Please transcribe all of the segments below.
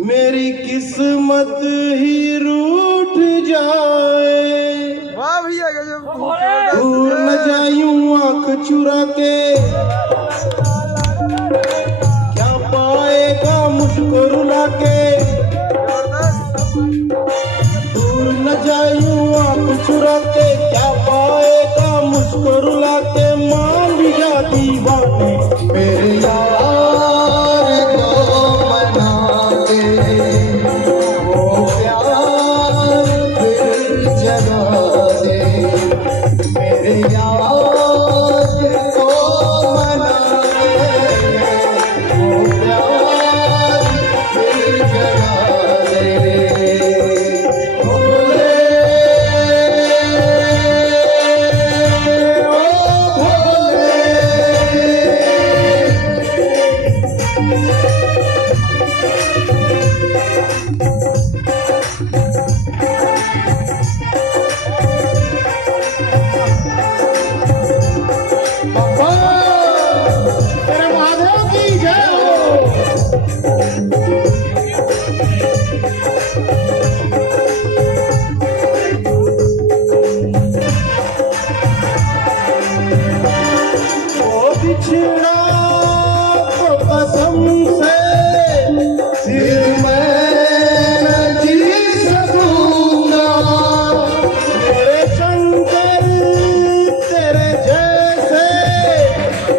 मेरी किस्मत ही रूठ जाए, वाह भैया दूर न जायूं आंख चुरा के, क्या पाएगा मुझको रुला के। दूर न जायूं आंख चुरा के, क्या पाएगा मुझको रुला के। मान लिया दीवाने मेरे यार को मना के, वो प्यार फिर जगा दे। मेरे यार को मना के, वो प्यार फिर जगा दे। भोले ओ भोले, तेरे महादेव की जय हो। वो बिछड़ा तो कसम से फिर मैं न जी सकूंगा। मेरे शंकर तेरे जैसे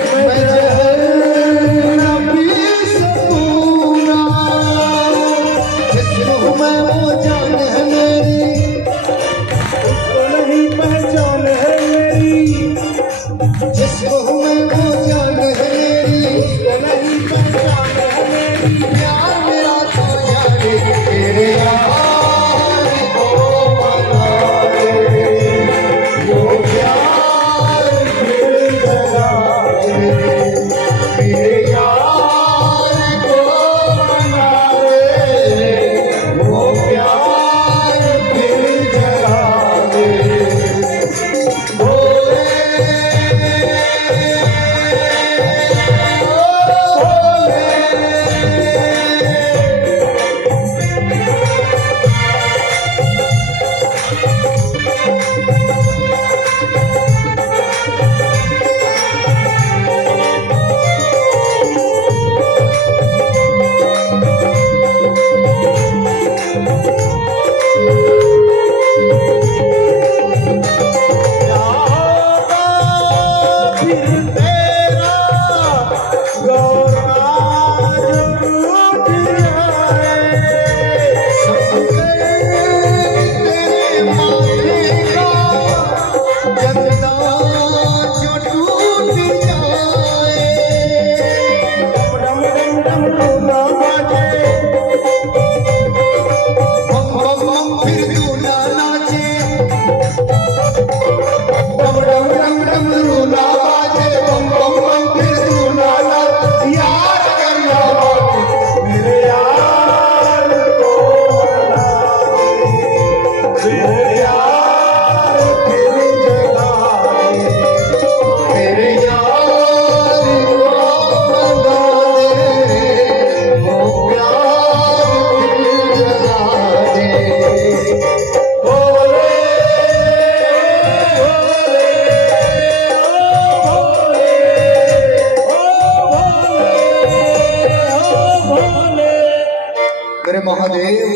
मैं जहर न पी सकूंगा। जिसको मैं वो जान है मेरी, उसको नहीं पहचान है मेरी। जिसको मैं वो जान है मेरी, उसको नहीं पहचान है मेरी। प्यार मेरा तो जाने तेरे यार को मना ले, वो प्यार फिर जगा दे। मेरे यार को मना ले, वो प्यार फिर जगा दे। भोले महादेव